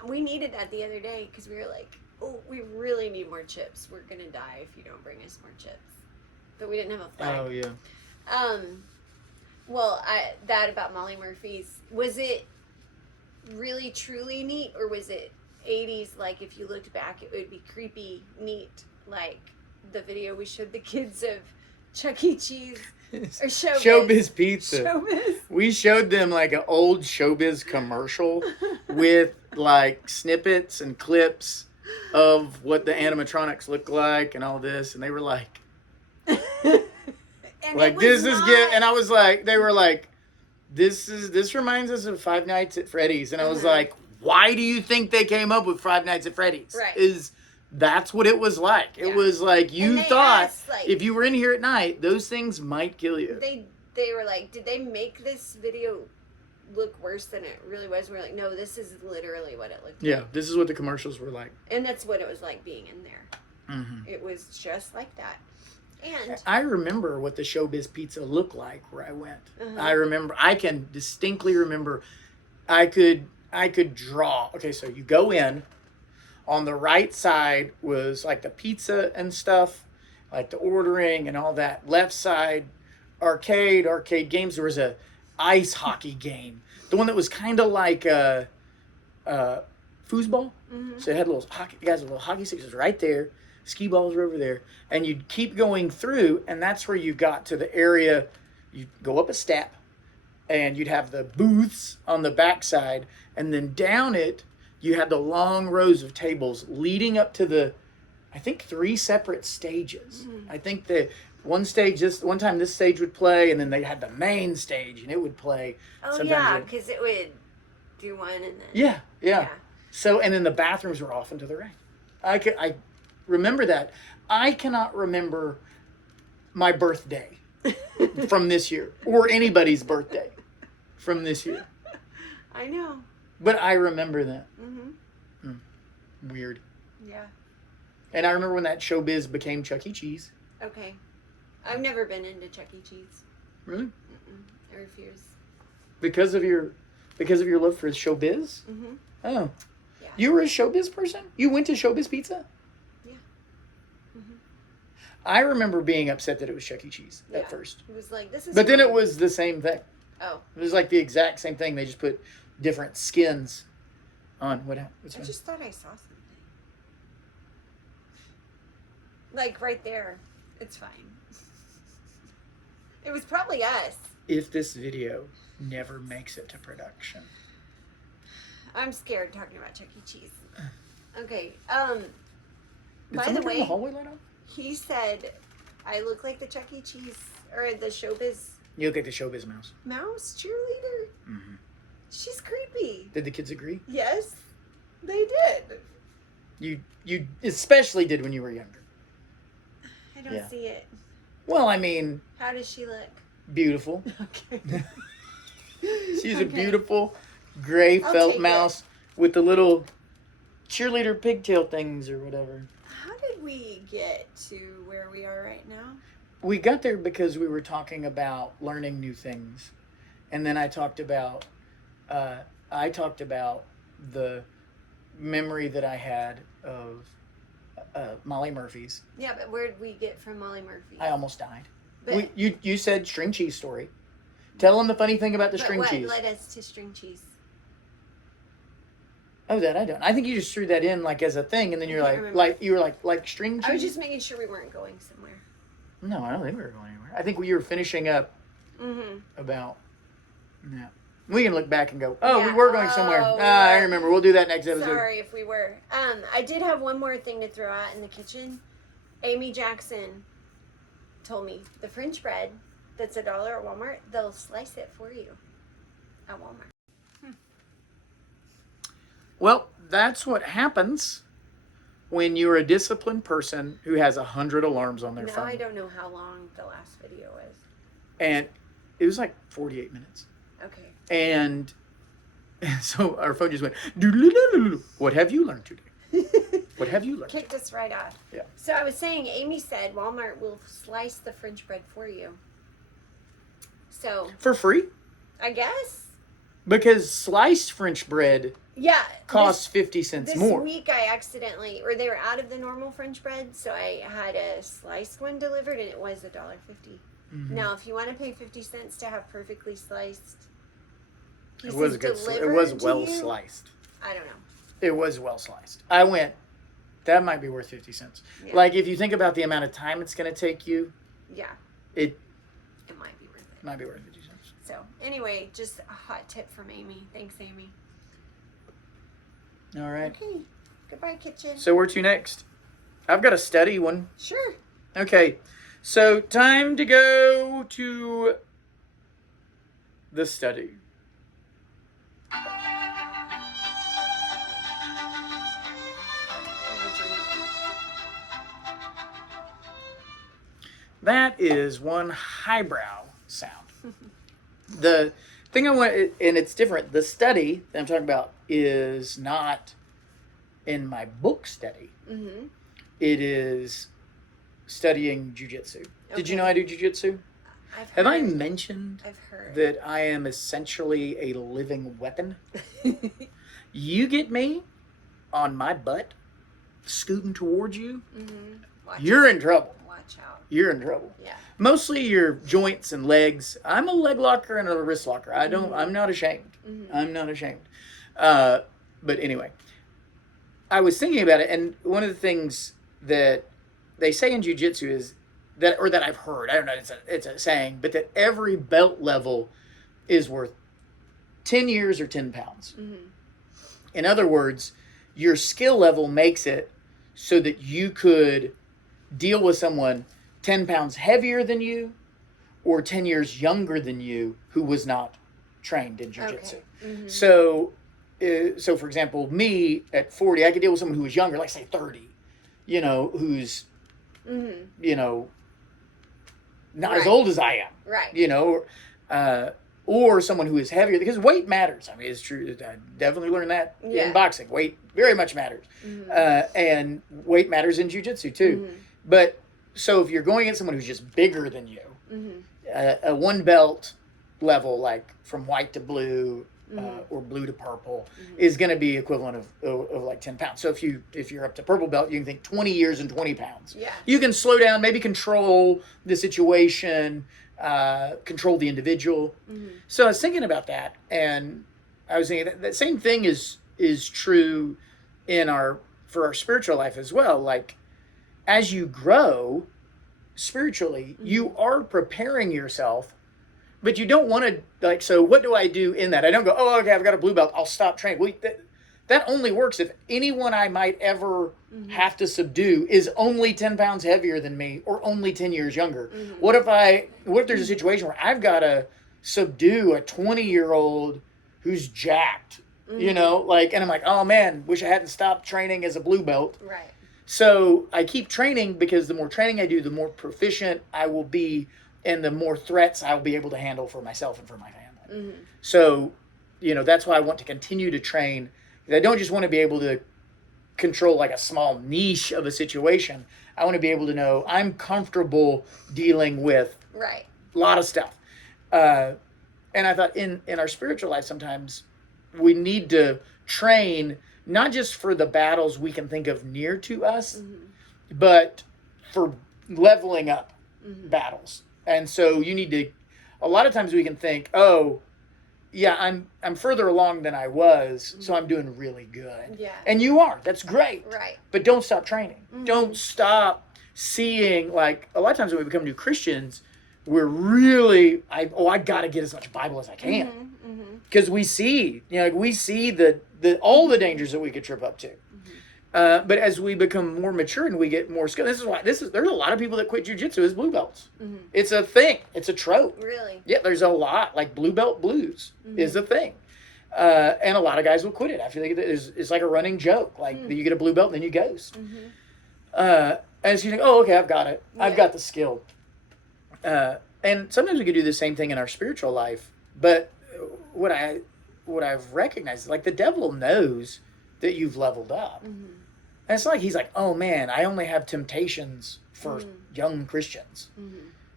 We needed that the other day because we were like, oh, we really need more chips. We're going to die if you don't bring us more chips. But we didn't have a flag. Oh, yeah. Well, that about Molly Murphy's, was it really truly neat, or was it 80s, like if you looked back it would be creepy neat, like the video we showed the kids of Chuck E. Cheese or Showbiz Pizza. Showbiz. We showed them like an old Showbiz commercial with like snippets and clips of what the animatronics look like and all this, and they were like, And like this is good, and I was like, they were like, this reminds us of Five Nights at Freddy's, and I was like, why do you think they came up with Five Nights at Freddy's? Right. That's what it was like. It was like you thought asked, like, if you were in here at night, those things might kill you. They were like, did they make this video look worse than it really was? We're like, no, this is literally what it looked like. Yeah, this is what the commercials were like. And that's what it was like being in there. Mm-hmm. It was just like that. And I remember what the Showbiz Pizza looked like where I went. I can distinctly remember, I could draw. Okay, so you go in, on the right side was like the pizza and stuff, like the ordering and all that. Left side, arcade games. There was a ice hockey game. The one that was kind of like a foosball. Mm-hmm. So it had little hockey, guys, little hockey sticks was right there. Ski balls were over there. And you'd keep going through, and that's where you got to the area. You'd go up a step, and you'd have the booths on the backside, and then down it, you had the long rows of tables leading up to the, I think, 3 separate stages. Mm-hmm. I think that one time this stage would play, and then they had the main stage, and it would play. Oh, yeah, because it would do one and then... Yeah. So, and then the bathrooms were off into the right. I remember that. I cannot remember my birthday from this year, or anybody's birthday from this year. I know. But I remember that. Mm-hmm. Weird. Yeah. And I remember when that Showbiz became Chuck E. Cheese. Okay. I've never been into Chuck E. Cheese. Really? Mm-mm. I refuse. Because of your love for Showbiz? Mm-hmm. Oh. Yeah. You were a Showbiz person? You went to Showbiz Pizza? Yeah. Mm-hmm. I remember being upset that it was Chuck E. Cheese at first. It was like, this is... But then it was the same thing. Oh. It was like the exact same thing. They just put different skins on. What's I just thought I saw something. Like right there. It's fine. It was probably us. If this video never makes it to production. I'm scared talking about Chuck E. Cheese. Okay. Did By someone the turn way, the hallway light on? he said I look like the Chuck E. Cheese or the Showbiz You look like the Showbiz mouse. mouse cheerleader. Mm-hmm. She's creepy. Did the kids agree? Yes, they did. You especially did when you were younger. I don't see it. Well, I mean, How does she look? beautiful. Okay. She's a beautiful gray I'll felt take mouse with the little cheerleader pigtail things or whatever. How did we get to where we are right now? We got there because we were talking about learning new things. And then I talked about the memory that I had of Molly Murphy's. Yeah, but where did we get from Molly Murphy? I almost died. But, You said string cheese story. Tell them the funny thing about the string cheese. What led us to string cheese? Oh, that I don't. I think you just threw that in like as a thing, and then you're like string cheese. I was just making sure we weren't going somewhere. No, I don't think we were going anywhere. I think we were finishing up about. Yeah, we can look back and go, we were going somewhere. I remember. We'll do that next episode. Sorry if we were. I did have one more thing to throw out in the kitchen. Amy Jackson told me the French bread that's $1 at Walmart, they'll slice it for you at Walmart. Well, that's what happens when you're a disciplined person who has 100 alarms on their Now phone. I don't know how long the last video was. And it was like 48 minutes. Okay. And so our phone just went, "Doo-doo-doo-doo-doo. What have you learned today? What have you learned?" Kicked us right off. Yeah. So I was saying, Amy said Walmart will slice the French bread for you. So For free? I guess. Because sliced French bread Yeah. costs 50 cents This more. week I accidentally, or they were out of the normal French bread, so I had a sliced one delivered, and it was $1.50. Mm-hmm. Now, if you want to pay 50 cents to have perfectly sliced It pieces was a good. delivered It was to well you, sliced. I don't know. It was well sliced. I went. That might be worth 50 cents. Yeah. Like if you think about the amount of time it's going to take you, Yeah. it might be worth it. might be worth 50 cents. So anyway, just a hot tip from Amy. Thanks, Amy. All right. Okay. Goodbye, kitchen. So where to next? I've got a study one. Sure. Okay. So time to go to the study. That is one highbrow sound. The thing I want, and it's different. The study that I'm talking about is not in my book study. Mm-hmm. It is studying jujitsu. Did you Okay. know I do jujitsu? Have I mentioned I've heard. that I am essentially a living weapon? You get me on my butt scooting towards you, Mm-hmm. you're in trouble. Watch out. You're in trouble. Yeah. Mostly your joints and legs. I'm a leg locker and a wrist locker. I'm not ashamed. Mhm. I'm not ashamed. But anyway, I was thinking about it, and one of the things that they say in jiu-jitsu is that, or that I've heard, I don't know, it's a saying, but that every belt level is worth 10 years or 10 pounds. Mm-hmm. In other words, your skill level makes it so that you could deal with someone 10 pounds heavier than you or 10 years younger than you who was not trained in jiu-jitsu. Okay. Mm-hmm. So for example, me at 40, I could deal with someone who was younger, like say 30, who's, Mm-hmm. Not Right. as old as I am, Right. or someone who is heavier, because weight matters. I mean, it's true. I definitely learned that Yeah. in boxing. Weight very much matters. Mm-hmm. And weight matters in jiu-jitsu too. Mm-hmm. But so if you're going against someone who's just bigger than you, Mm-hmm. a one belt level, like from white to blue, Mhm. or blue to purple, Mhm. is going to be equivalent of like 10 pounds. So if you're up to purple belt, you can think 20 years and 20 pounds. Yeah. You can slow down, maybe control the situation, control the individual. Mm-hmm. So I was thinking about that, and I was thinking that same thing is true for our spiritual life as well. Like as you grow spiritually, Mm-hmm. you are preparing yourself, but you don't want to, like, so what do I do in that? I don't go, oh, okay, I've got a blue belt, I'll stop training. Well, that only works if anyone I might ever Mm-hmm. have to subdue is only 10 pounds heavier than me or only 10 years younger. Mm-hmm. What if there's a situation where I've got to subdue a 20-year-old who's jacked, Mm-hmm. and I'm like, oh man, wish I hadn't stopped training as a blue belt. Right. So I keep training because the more training I do, the more proficient I will be and the more threats I'll be able to handle for myself and for my family. Mm-hmm. So, that's why I want to continue to train. I don't just want to be able to control like a small niche of a situation. I want to be able to know I'm comfortable dealing with Right. a lot of stuff. And I thought in our spiritual life, sometimes we need to train not just for the battles we can think of near to us, Mm-hmm. but for leveling up Mm-hmm. battles. And so you need to, a lot of times we can think, oh, yeah, I'm further along than I was, so I'm doing really good. Yeah. And you are. That's great. Right. But don't stop training. Mhm. Don't stop seeing, like, a lot of times when we become new Christians, we're really, I got to get as much Bible as I can. Mm-hmm. Mm-hmm. Because we see, the all the dangers that we could trip up to. But as we become more mature and we get more skill, there's a lot of people that quit jiu-jitsu as blue belts. Mm-hmm. It's a thing. It's a trope. Really. Yeah, there's a lot, like blue belt blues Mhm. is a thing. And a lot of guys will quit it. I feel like it's like a running joke. Like you get a blue belt and then you ghost. And so you think, oh, okay, I've got it. I've got the skill. And sometimes we can do the same thing in our spiritual life. But what I've recognized is like the devil knows that you've leveled up. And it's like he's like, oh man, I only have temptations for young Christians.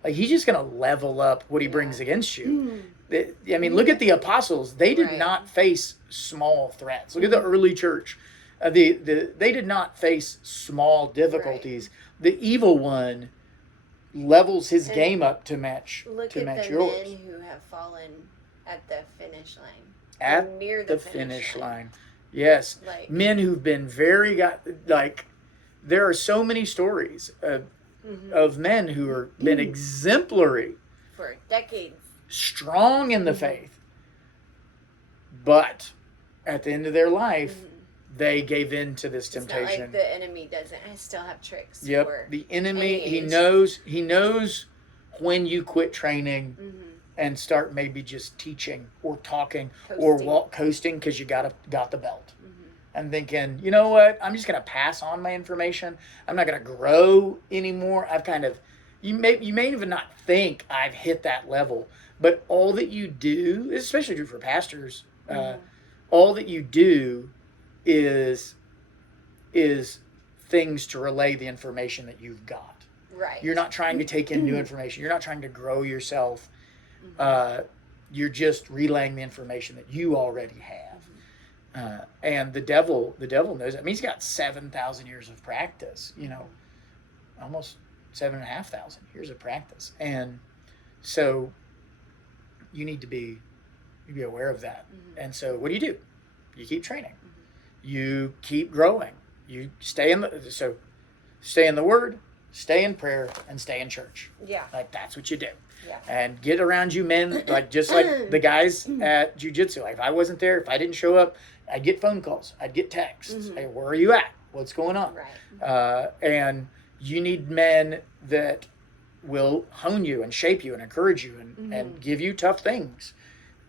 Like he's just gonna level up what he brings against you. I mean, look at the apostles. They did not face small threats. Look at the early church. They did not face small difficulties. The evil one levels his game up to match yours. Look at the men who have fallen at the finish line. Near the finish line. Yes. Like, men who've been there are so many stories of men who have been exemplary. For decades. Strong in the faith. But at the end of their life, they gave in to this temptation. It's not like the enemy doesn't. I still have tricks. Yep. The enemy, he knows when you quit training and start maybe just teaching or talking or coasting because you got the belt. And thinking, you know what? I'm just going to pass on my information. I'm not going to grow anymore. I've kind of, you may even not think I've hit that level, but all that you do, especially true for pastors, all that you do is things to relay the information that you've got. Right. You're not trying to take in new information. You're not trying to grow yourself. You're just relaying the information that you already have. And the devil knows. I mean, he's got 7,000 years of practice. Almost 7,500 years of practice, and so you need to be aware of that. And so, what do? You keep training. You keep growing. You stay in the Word, stay in prayer, and stay in church. Yeah, like that's what you do. Yeah. And get around you men, just like the guys at jiu-jitsu. Like if I wasn't there, if I didn't show up, I'd get phone calls. I'd get texts. Hey, where are you at? What's going on? Right. And you need men that will hone you and shape you and encourage you and give you tough things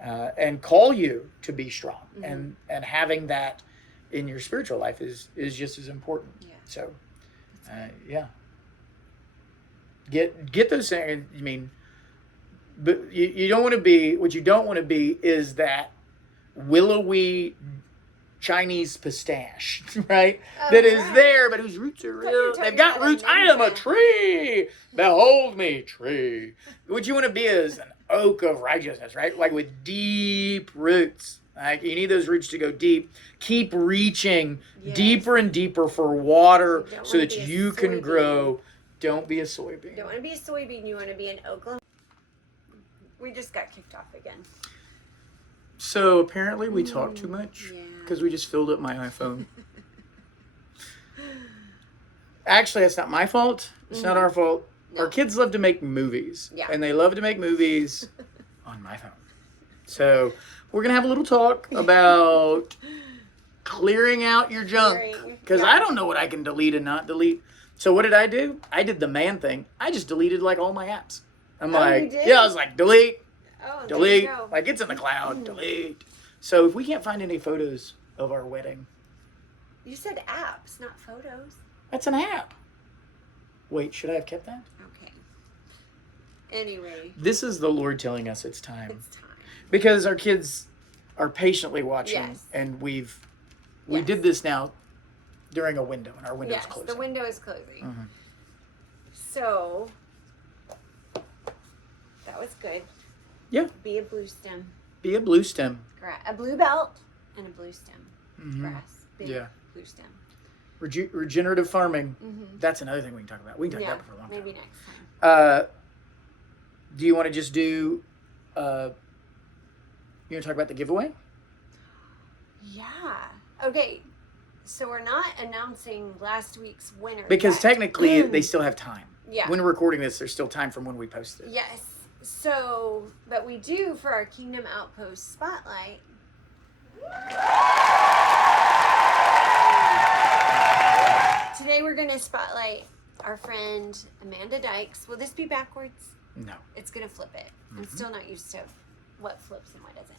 and call you to be strong. And having that in your spiritual life is just as important. Yeah. So, Get those things. I mean, but you don't want to be, what you don't want to be is that willowy Chinese pistache, right? That is there, but whose roots are real. They've got roots. I am a tree. Behold me, tree. What you want to be is an oak of righteousness, right? Like with deep roots. Like you need those roots to go deep. Keep reaching deeper and deeper for water so that you can grow. Don't be a soybean. Don't want to be a soybean. You want to be an Oklahoma. We just got kicked off again. So apparently we talk too much because we just filled up my iPhone. Actually, that's not my fault. It's not our fault. No. Our kids love to make movies. Yeah. And they love to make movies on my phone. So we're going to have a little talk about clearing out your junk. Because I don't know what I can delete and not delete. So what did I do? I did the man thing. I just deleted like all my apps. I'm like, I was like, delete. Oh, delete. Like it's in the cloud. Delete. So if we can't find any photos of our wedding. You said apps, not photos. That's an app. Wait, should I have kept that? Okay. Anyway. This is the Lord telling us it's time. It's time. Because our kids are patiently watching. Yes. And we did this now during a window, and our window is closing. Yes, the window is closing. So, that was good. Yeah. Be a blue stem. Be a blue stem. A blue belt and a blue stem. Grass. Big blue stem. Regenerative farming. That's another thing we can talk about. We can talk about that for a long time. Maybe next time. Do you want to just do... you want to talk about the giveaway? Yeah. Okay. So we're not announcing last week's winner because technically they still have time. Yeah. When we're recording this, there's still time from when we post it. Yes. So, but we do for our Kingdom Outpost Spotlight. Today we're going to spotlight our friend Amanda Dykes. Will this be backwards? No. It's going to flip it. I'm still not used to what flips and what doesn't.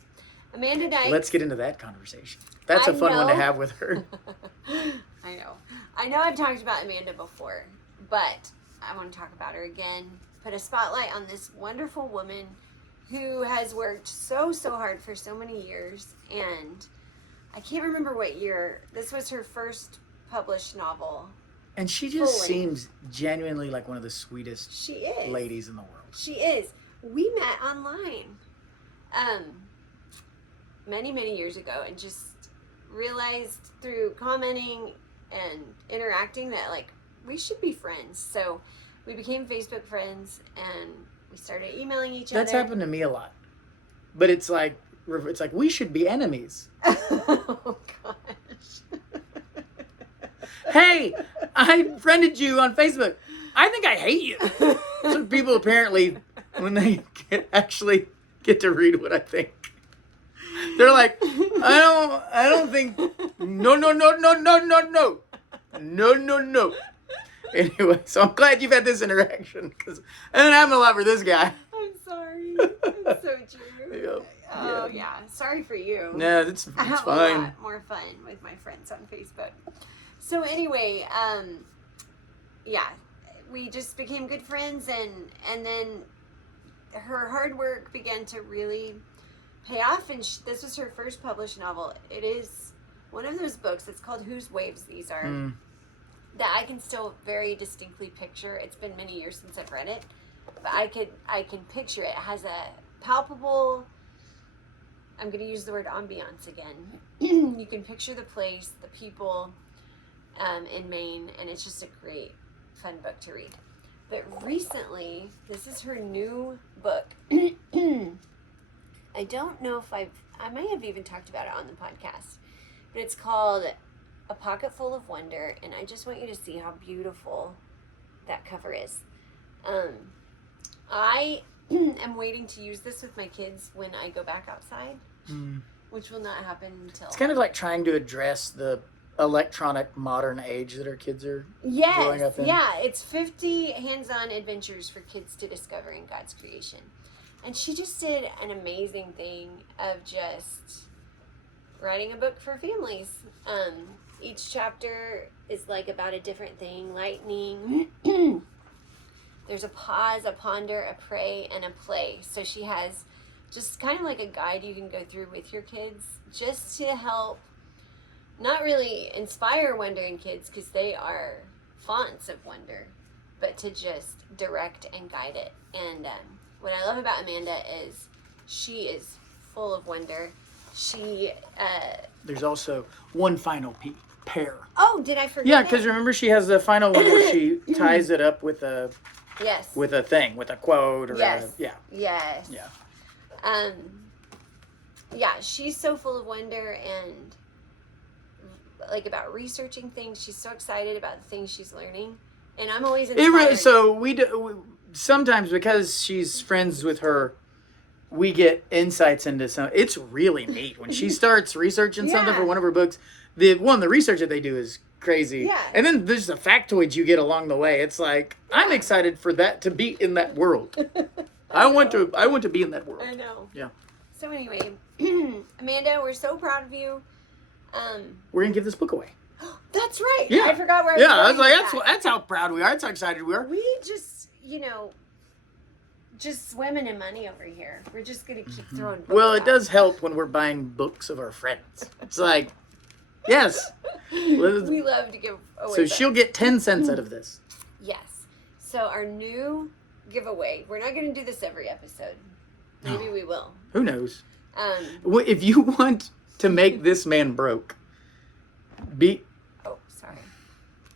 Amanda Knight. Let's get into that conversation. That's a fun one to have with her. I know. I know I've talked about Amanda before, but I want to talk about her again. Put a spotlight on this wonderful woman who has worked so hard for so many years. And I can't remember what year. This was her first published novel. And she just seems genuinely like one of the sweetest ladies in the world. She is. We met online many years ago and just realized through commenting and interacting that like we should be friends. So we became Facebook friends and we started emailing each other. That's happened to me a lot. But it's like we should be enemies. Oh gosh. Hey, I friended you on Facebook. I think I hate you. So people apparently, when they actually get to read what I think, they're like, I don't think, no. Anyway, so I'm glad you've had this interaction because I didn't have a lot for this guy. I'm sorry. It's so true. Yep. Oh yeah. Sorry for you. No, it's I have fine. a lot more fun with my friends on Facebook. So anyway, yeah, we just became good friends, and then her hard work began to really pay off. And this was her first published novel. It is one of those books. It's called Whose Waves These Are. That I can still very distinctly picture. It's been many years since I've read it, but I can picture it. It has a palpable, I'm going to use the word ambiance again. You can picture the place, the people in Maine, and it's just a great, fun book to read. But recently, this is her new book. I don't know if I may have even talked about it on the podcast, but it's called A Pocket Full of Wonder, and I just want you to see how beautiful that cover is. I am waiting to use this with my kids when I go back outside, which will not happen until... It's kind of like trying to address the electronic modern age that our kids are growing up in. Yeah, it's 50 hands-on adventures for kids to discover in God's creation. And she just did an amazing thing of just writing a book for families. Each chapter is like about a different thing. Lightning. There's a pause, a ponder, a pray, and a play. So she has just kind of like a guide you can go through with your kids just to help not really inspire wonder in kids because they are fonts of wonder, but to just direct and guide it. And what I love about Amanda is she is full of wonder. She there's also one final pair. Oh, did I forget? Yeah, because remember she has the final one where she ties it up with a with a thing, with a quote or yes. yeah. Yes. Yeah. Yeah, she's so full of wonder and like about researching things. She's so excited about the things she's learning, and I'm always inspired. So we sometimes because she's friends with her, we get insights into some. It's really neat when she starts researching something for one of her books. The research that they do is crazy. Yeah. And then there's the factoids you get along the way. It's like I'm excited for that to be in that world. I want to be in that world. I know. Yeah. So anyway, Amanda, we're so proud of you. We're gonna give this book away. That's right. Yeah. I forgot where. I was like, that's how proud we are. That's how excited we are. We just, just swimming in money over here. We're just gonna keep throwing books Well, it out. does help when we're buying books of our friends. It's like, yes. We love to give away. So books. she'll get 10 cents out of this. Yes. So our new giveaway. We're not gonna do this every episode. Maybe we will. Who knows? If you want to make this man broke, Oh,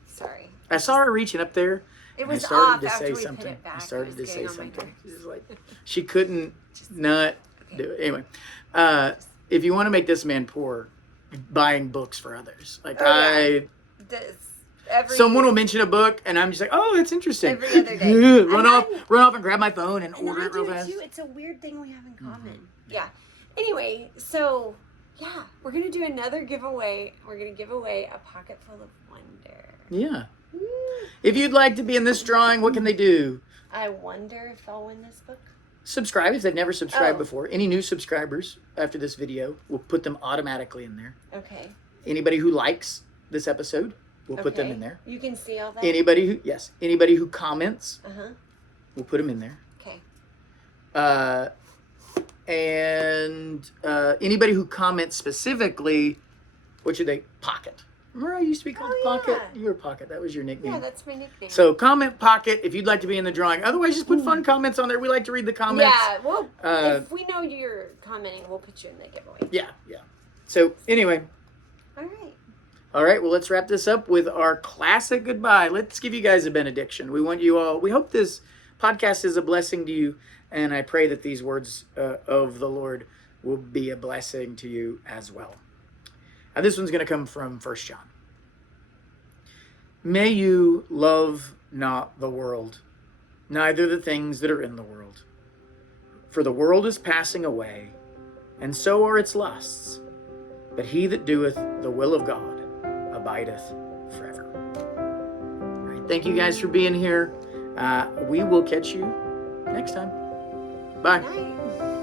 sorry. I saw her reaching up there. It was I started off to after say we something. put it back. I started It to was say getting on my something. nerves. She was like, she couldn't not do it. Anyway, if you want to make this man poor, buying books for others, like someone will mention a book, and I'm just like, oh, that's interesting. Every other day. run off and grab my phone and order I it real do fast. too. It's a weird thing we have in common. Yeah. Anyway, so yeah, we're gonna do another giveaway. We're gonna give away a pocket full of wonder. Yeah. If you'd like to be in this drawing, what can they do? I wonder if I'll win this book. subscribe if they've never subscribed Oh. before. Any new subscribers after this video, we'll put them automatically in there. Okay. Anybody who likes this episode, we'll put them Okay. in there. You can see all that? Anybody who comments, Uh-huh. we'll put them in there. Okay. And anybody who comments specifically, what should they? Pocket. Remember I used to be called Pocket? Yeah. You were Pocket. That was your nickname. Yeah, that's my nickname. So comment Pocket if you'd like to be in the drawing. Otherwise, just put fun comments on there. We like to read the comments. Yeah, well, if we know you're commenting, we'll put you in the giveaway. Yeah. So anyway. All All right, well, let's wrap this up with our classic goodbye. Let's give you guys a benediction. We hope this podcast is a blessing to you, and I pray that these words of the Lord will be a blessing to you as well. Now, this one's going to come from 1 John. May you love not the world, neither the things that are in the world. For the world is passing away, and so are its lusts. But he that doeth the will of God abideth forever. All right, thank you guys for being here. We will catch you next time. Bye. Night.